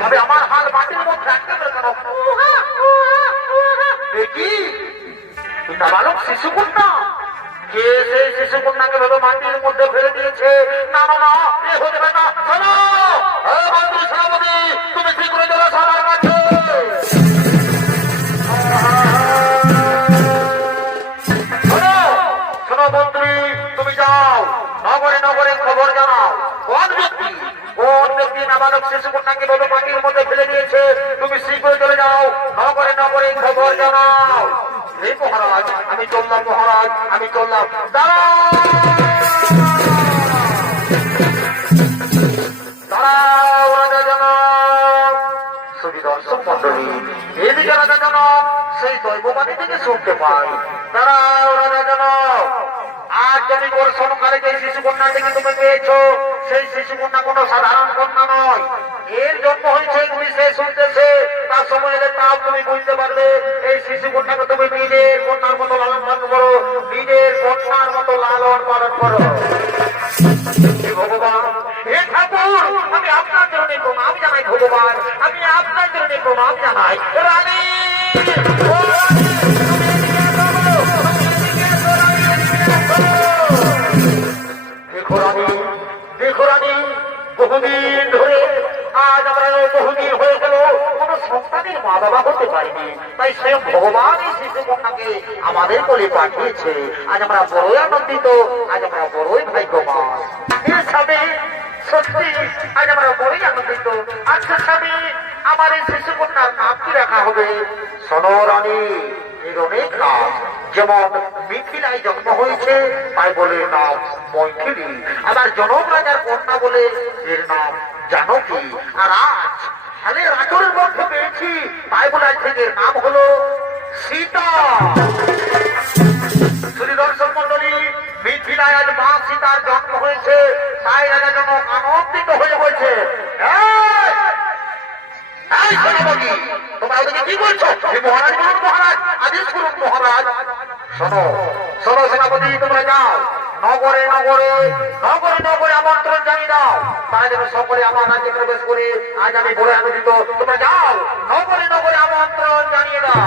এভাবে আমার হাল মাটির মধ্যে আটকে গেল কেন? দেখি নাবালক শিশু কন্যা, কে সেই শিশু কন্যাকে ভেবে মাটির মধ্যে ফেলে দিয়েছে? না না না, এ হতে পারে না। শোনো মন্ত্রী সেনাপতি, তুমি ঠিক করে চলো সবার কাছে। শোনো শোনো মন্ত্রী, তুমি যাও নগরে নগরে খবর জানাও কোন ব্যক্তি নাবালক শিশু কন্যাকে ভেবে মাটির মধ্যে ফেলে দিয়েছে। তুমি শীঘ্রই চলে যাও নগরে নগরে খবর জানাও। এই মহারাজ, আমি চললাম মহারাজ, আমি চললাম। দাঁড়াও রাজা জনক। শুধু দর্শক মন্ডলী, এদিকে রাজা জনক সেই দৈববাণী থেকে শুনতে পাই। দাঁড়াও রাজা জনক, আজ যদি বর্ষণকালে যে শিশু কন্যাটিকে তুমি পেয়েছো, সেই শিশু কন্যা কোনো সাধারণ কন্যা নয়। এর জন্ম হয়েছে বিশেষ উদ্দেশ্যে। তার সময় এলে তাও তুমি বুঝতে পারবে। এই শিশু কন্যাকে তুমি নিজের কন্যার মতো লালন পালন করো, নিজের কন্যার মতো লালন পালন করো। ভগবান, হে ঠাকুর, আমি আপনার জন্য প্রণাম জানাই। ভগবান, আমি আপনার জন্য প্রণাম জানাই। রানী দেখো রানী, দেখো রানী, বহুদিন ধরে, আজ আমরা বহুদিন হয়ে গেল কোন সন্তানের মা বাবা হতে পারিনি। তাই স্বয়ং ভগবান এই শিশু কন্যাকে আমাদের কোলে পাঠিয়েছে। আজ আমরা বড়ই আনন্দিত, আজ আমরা বড়ই ভাগ্যবান। স্বামী, সত্যি আজ আমরা বড়ই আনন্দিত। আচ্ছা স্বামী, আমার এই শিশু কন্যার নাম কি রাখা হবে? শোনো রানী, এর অনেক নাম। যেমন মিথিলায় জন্ম হয়েছে, তাই বলে নাম মৈথিলী। আবার জনক রাজার কন্যা বলে এর নাম জানকী। আর আজ হালের আচরের মধ্যে পেয়েছি, তাই বলে আজ থেকে এর নাম হলো সীতা। শ্রী দর্শক মন্ডলী, মিথিলায় আজ মা সীতার জন্ম হয়েছে, তাই রাজা জনক আনন্দিত হয়ে বলছে, তোমরা ওদিকে কি বলছো? মহারাজ বলুন, মহারাজ আদেশ করুন মহারাজ। শোনো শোনো সেনাপতি, তোমরা যাও নগরে নগরে নগরে নগরে আমন্ত্রণ জানিয়ে দাও, তারা যেন সকলে আমার রাজ্যে প্রবেশ করে। আজ আমি বলে আনন্দিত। তোমরা যাও নগরে নগরে আমন্ত্রণ জানিয়ে দাও।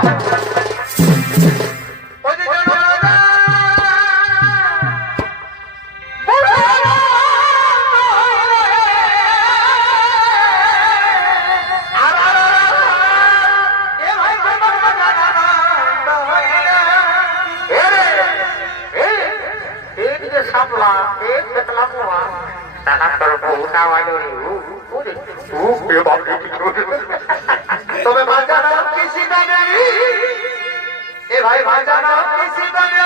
তবে ভাজানা কিসি দানে, এ ভাই ভাজানা কিসি দানে,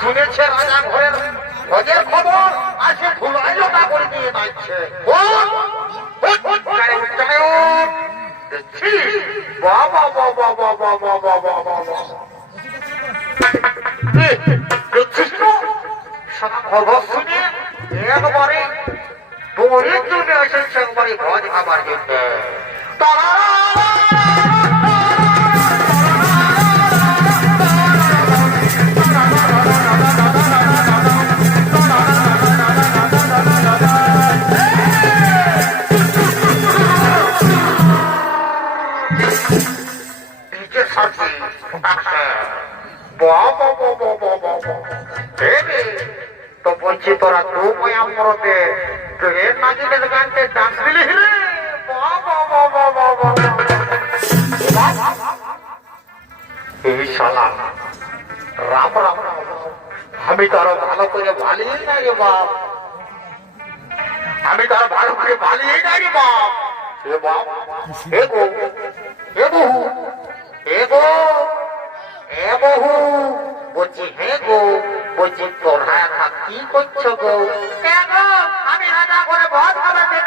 শুনেছে রাজা ঘরের ভোজের খবর, আসে ধুলাই লোটা করে দিয়ে যাচ্ছে। খবর শুনে একবারে দৌড়ে চলে এসেছে একবারে ভোজ খাবার জন্য। তারা তো বলছি তোরা দু পয়াম মরতে ট্রেন না দিলে গানতে ডান্স দিলি রে। এই শালা রাম রাম, আমি তো আরো ভালো করে ভালিয়ে না রে বাপ, আমি তো আরো ভালো করে ভালিয়ে না রে বাপ। এ বাপ, এ গো, এ বহু, এ গো, এ বহু বলছি হে গো, বলছি তোরা কি করছো গো? আমি রাজা করে ভোজ খাওয়াতে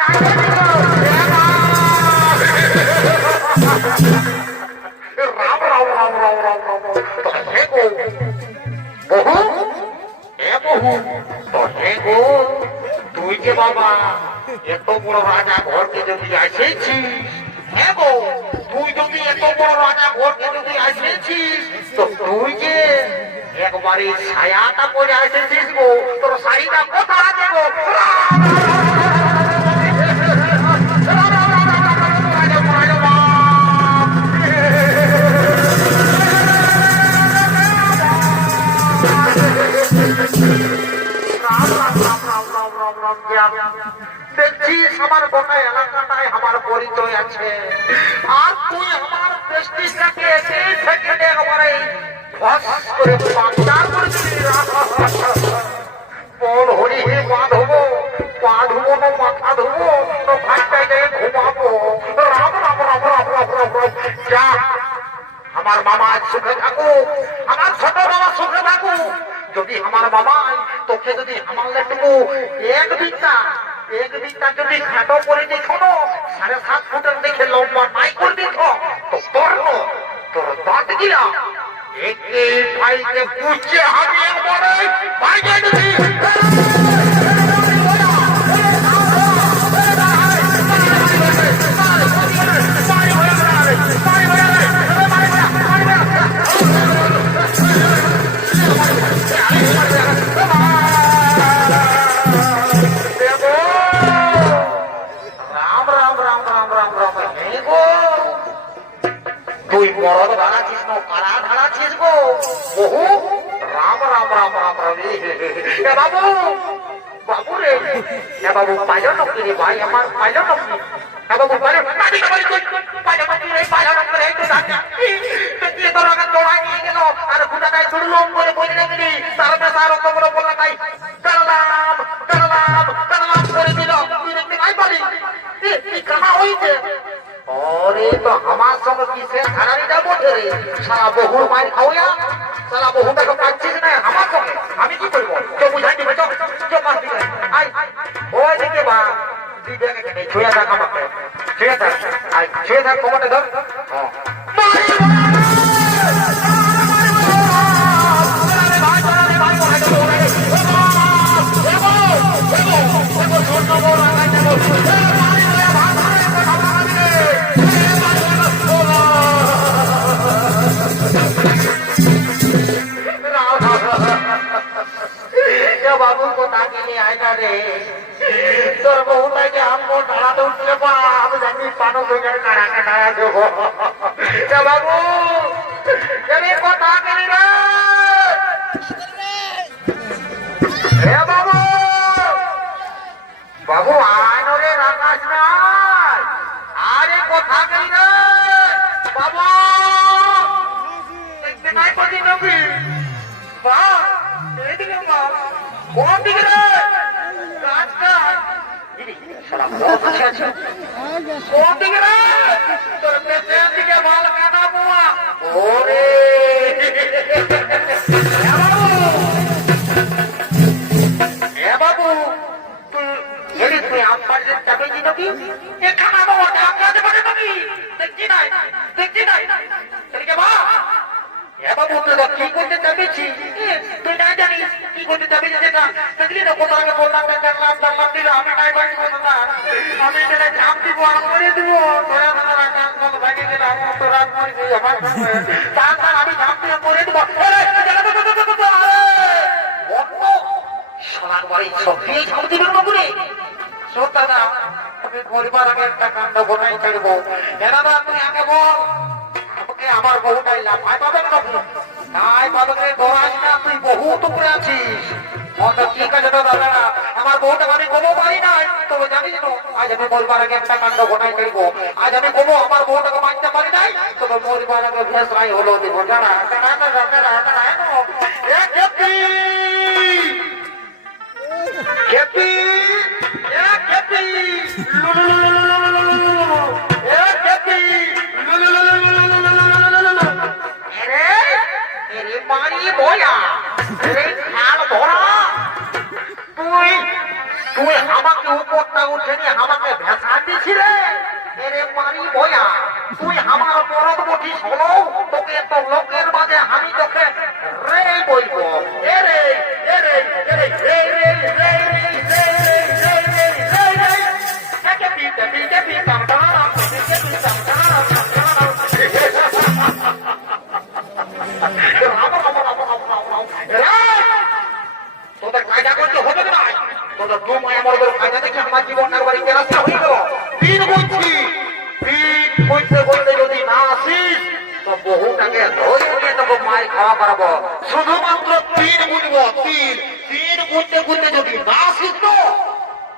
রাম রাম রাম রাম রাম রাম। হে গো বহু, এ বহু, হে গো তুই যে বাবা এত বড় রাজা ঘরকে যদি আসেছিস, হ্যাঁ গো তুই যদি এত বড় রাজা ঘরকে যদি আসেছিস, তো তুই যে একবারে ছায়াটা পরে আসেছিস গো, তোর শাড়িটা কোথা আছে গো? দেখছিস আমার গোটা এলাকাটায় আমার পরিচয় আছে, আর তুই আমার প্রেস্টিজটাকে সেই সেকেন্ডে একেবারে ফস করে পাঞ্চার করে দিলি। বল হরি হে পা ধোবো, পা ধুবো না মাথা ধুবো, তো ভাইটাই গিয়ে ঘুমাবো। রাম রাম রাম রাম রাম রাম রাম। যা আমার মামা সুখে থাকুক, আমার ছোট মামা সুখে থাকুক। যদি আমার মামা তোকে যদি আমার লেটুকু এক বিঘা যদি খাটো করে দিত, 7.5 ফুটের দেখে লম্বা নাই করে দিত, তো তোর দাঁত গিলা একে ভাইকে পুষছে আমি একবারে ভাইকে দিবি। তুই বড় ধারাছিস না কারা ধারাছিস গো বহু? রাম রাম রাম রাম রাম। এ বাবু, বাবু রে, এ বাবু পাইল নাকি রে ভাই আমার, পাইল নাকি? এ বাবু পাইল নাকি রে, পাইল নাকি রে? একটু ডাক দেখিয়ে তোর আগে দৌড়াই নিয়ে গেল, আর গুটাটাই ছুড়লুম করে বলে রেখে তার বেশ আর অত বড় বললা তাই কারলাম কারলাম কারলাম করে দিল। তুই দেখতে নাই পারি কানা হইছে। अरे तो हमार संग किसे धरानी जाबो रे? साला बहुर मार खाওয়া, साला बहुटा को পাচ্ছিস না আমার संग। আমি কি করব? তো বুঝাই দিবে তো, তো মার দিবে। আই ওই দিকে বা দিবে কেন? ছুঁয়া থাক আমাকে, ছুঁয়া থাক, আই ছুঁয়া থাক কমাতে ধর। হ্যাঁ बाबू को ताके नहीं आएगा रे, तोर बहुत है कि हमको ढाला तो उठले बाप जानी पानो को जड़ करा करा दो। ए बाबू जरे को ताके नहीं रे, ए बाबू बाबू आय नो रे राकाश में आय, आरे को ताके नहीं रे बाबू, देखते नहीं पड़ी नबी वाह देखिए वाह कौन दिख रहा है? रास्ता साला बहुत अच्छा कौन दिख रहा है? तेरे पेट के बाल काटा हुआ। ओरे ए बाबू तू ये तू आप पर जे तबे जी नकी ये खाना वो डाक के बने नकी देखी नहीं तेरे के बा এ বাবু তুই কি করতে চাইছি? তুই না জানিস কি করতে চাইছি? যেটা দেখলি না কোথাও আগে বললাম জানলাম দিল, আমি নাই বাড়ি করবো না, আমি এটা ঝাঁপ দিব আর করে দিব। তোরা তোরা কাজ কল ভাগে গেলাম, তোরা মরে গেলি আমার সঙ্গে, তার আমি ঝাঁপ দিয়ে করে দিব। সোনার বাড়ি সব দিয়ে ঝাঁপ দিবেন বাবুরে। শোন দাদা, আমি পরিবার আগে একটা কাণ্ড ঘটাই ছাড়বো। দাদা তুই আগে বল আমার বহুটাই লাভ ভাই পাবেন নাকি? নাই পাবে ধরাস না, তুই বহুত উপরে আছিস। ঠিক আছে তো দাদা, আমার বহুটা আমি কমো পারি নাই, তবে জানিস না আজ আমি বলবার আগে একটা কাণ্ড ঘটাই করবো। আজ আমি কমো আমার বহুটাকে মানতে পারি নাই, তবে বলবার আগে ভেসরাই হলো দিব। জানা তুই আমাকে উপরটা উঠে নিয়ে আমাকে ভেসা দিছিলে এরে মারি বয়া তুই আমার মরদ বটিস হলো তোকে তো লোকের মাঝে আমি তোকে রে বলবো এরে এরে এরে রে রে রে রে রে রে রে রে একে পিতে পিতে পিতাম তারা পিতে পিতাম তারা তোদের কায়দা করতে হবে না তোদের দু মায়া মরদের কায়দা দেখে আমার জীবনটার বাড়ি কেরাস্তা হয়ে গেল তিন বলছি তিন বলতে বলতে যদি না আসিস তো বহুটাকে ধরে নিয়ে তোকে মাই খাওয়া করাবো শুধুমাত্র তিন বুঝবো তিন তিন বুঝতে বুঝতে যদি না আসিস তো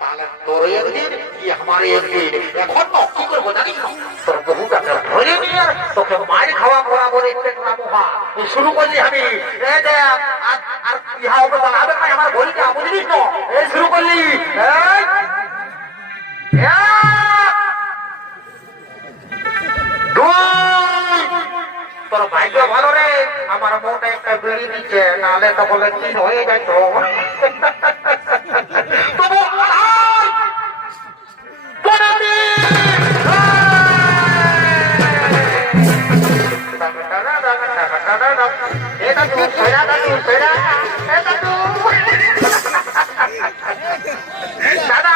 তাহলে তোর একদিন কি আমার একদিন এখন তো কি করবো জানিস না তোর বহুটাকে ধরে নিয়ে তোকে মাই খাওয়া করাবো রে মহা শুরু করলি আমি আর ইহা অবদান হবে না আমার বলিটা বুঝলিস তো এই শুরু করলি তোর ভাগ্য ভালো রে আমার মনে একটা বেড়ি দিচ্ছে নাহলে তো বলে কি হয়ে যায় তো দাদা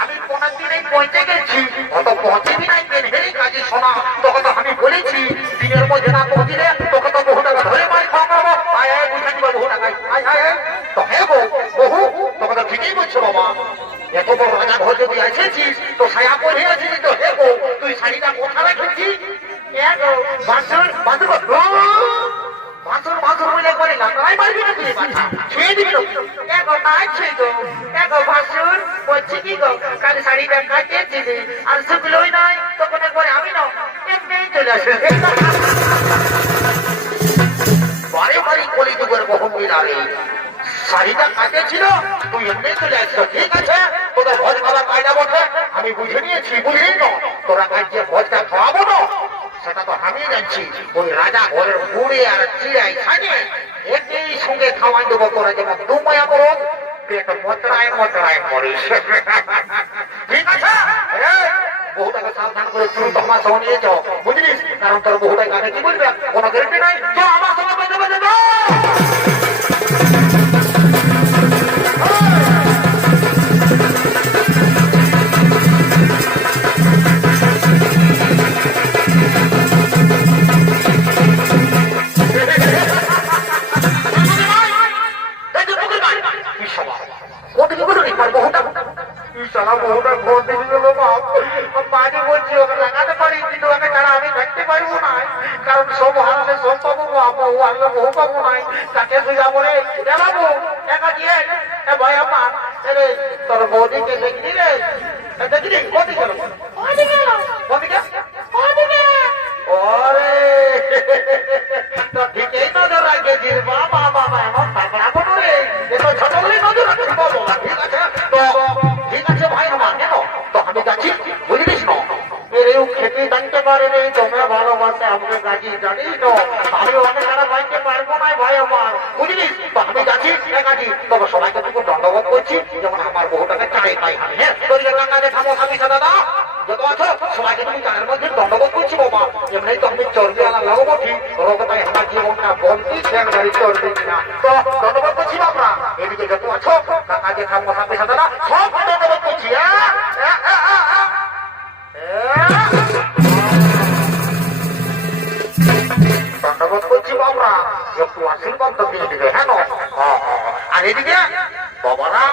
আমি 15 দিনেই পৌঁছে গেছি অত পৌঁছে নাই হেরি কাজে শোনা তোকে তো আমি বলেছি দিনের মধ্যে না পৌঁছিলে তোকে তো বহু টাকা ধরে মারি খাওয়া করবো আয় আয় বুঝে দিবা বহু টাকায় আয় আয় তো হ্যাঁ বহু তোকে তো ঠিকই বলছো বাবা এত বড় রাজা ঘর যদি এসেছিস তো ছায়া পরে আছিস তো হে গো তুই শাড়িটা কোথা রেখেছিস বাসুর বাসুর বাসুর বাসুর বলে করে লাগাই মারবি না তুই বাচ্চা ছুঁয়ে দিবি এগো নাই ছুঁয়ে গো এগো বাসুর বলছি কি গো কাল শাড়িটা কাটিয়েছিলি আর শুকলোই নাই তখন একবারে আমি না এমনি চলে আসে বারে বারে কলি যুগের বহু মিলারে শাড়িটা কাটেছিল তুই এমনি চলে আসছো ঠিক আছে তোদের ভোজ খাওয়া কায়দা বটে আমি বুঝে নিয়েছি বুঝলি না তোরা কাজে ভোজটা খাওয়াবো না সেটা তো আমি জানছি ওই রাজা ঘরের বুড়ি আর চিড়াই ছাড়ে একই সঙ্গে খাওয়াই দেবো তোরা যেমন দু মায়া করো পেট মতরায় মতরায় মরিস ঠিক আছে বহুটাকে সাবধান করে তুমি তো আমার সঙ্গে নিয়েছ বুঝলিস কারণ তোর বহুটাই কাছে কি বলবে কোনো গ্যারেন্টি নাই তো আমার সঙ্গে বেঁধে বেঁধে দাও লাগাতে পারি কিন্তু আমি তারা আমি থাকতে পারবো না কারণ সব হারালে সব পাবো বহু হারলে বহু পাবো নাই তাকে সুজা বলে বাবু একা দিয়ে ভাই আমার তোর বৌদিকে দেখলি রে দেখলি বৌদি গেল তো ঠিকই নজর রাখেছিস বাবা বাবা এমন তাকড়া বলো রে এতো ছোট বলে নজর রাখছি বলো ঠিক আছে তো ঠিক আছে ভাই আমার কেন তো আমি যাচ্ছি বুঝলিস না এরেও খেতে জানতে পারে রে তোমরা ভালোবাসে আমাকে গাছি জানিস তো আমি ওকে ছাড়া বাইতে পারবো না ভাই আমার বুঝলিস তো আমি যাচ্ছি গাছি তবে সবাইকে তুমি দণ্ডবোধ করছি যেমন আমার বহুটাকে চাই পাই হ্যাঁ তোর কাছে থামো থামি দাদা যত আছো সবাইকে তুমি গানের মধ্যে দণ্ডবোধ করছি বাবা এমনি তো আমি চর্বি আলা লাগবো ঠিক রোগটাই আমার জীবনটা বলতি সে গাড়ি চর্বি কিনা তো দণ্ডবোধ করছি বাবা এদিকে যত আছো কাছে থামো থামি দাদা সব দণ্ডবোধ করছি দণ্ডবোধ করছি বাবা একটু আশীর্বাদ তো দিয়ে দিবে হ্যাঁ আর এদিকে বাবারা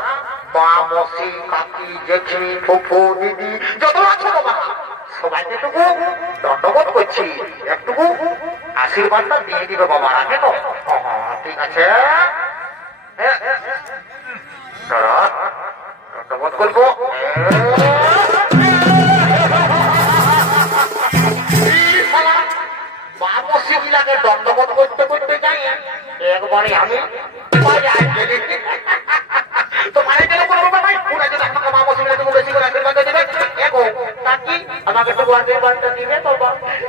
মা মসি কাকি জেঠি ফুফু দিদি যত আছো বাবা সবাইকে টুকু দণ্ডবোধ করছি একটুকু আশীর্বাদটা দিয়ে দিবে বাবারা কেন ঠিক আছে দণ্ডবোধ করবো মা মসি গুলাকে দণ্ডবোধ করতে করতে যাই একবারে আমি তো মানে গেলে কোনো ব্যাপার নাই পুরা যদি আমাকে মা মসি গুলাকে বেশি করে আশীর্বাদ দেবে দেখো তাকি আমাকে একটু আশীর্বাদটা দিবে তো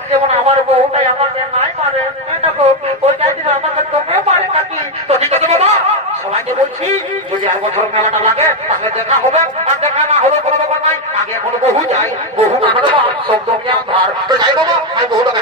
যেমন আমার বউটাই আমাকে নাই পারে দেখো ওই চাইছি আমাকে তোকে পারে কাকি তো ঠিক আছে বাবা সবাইকে বলছি যদি যদি আর বছর মেলাটা লাগে তাহলে দেখা হবে, আর দেখা না হলে কোনো ব্যাপার নাই। আগে এখনো বহু যাই, বহু শব্দ জ্ঞান ধার তো যাই বাবা, আমি বহুটা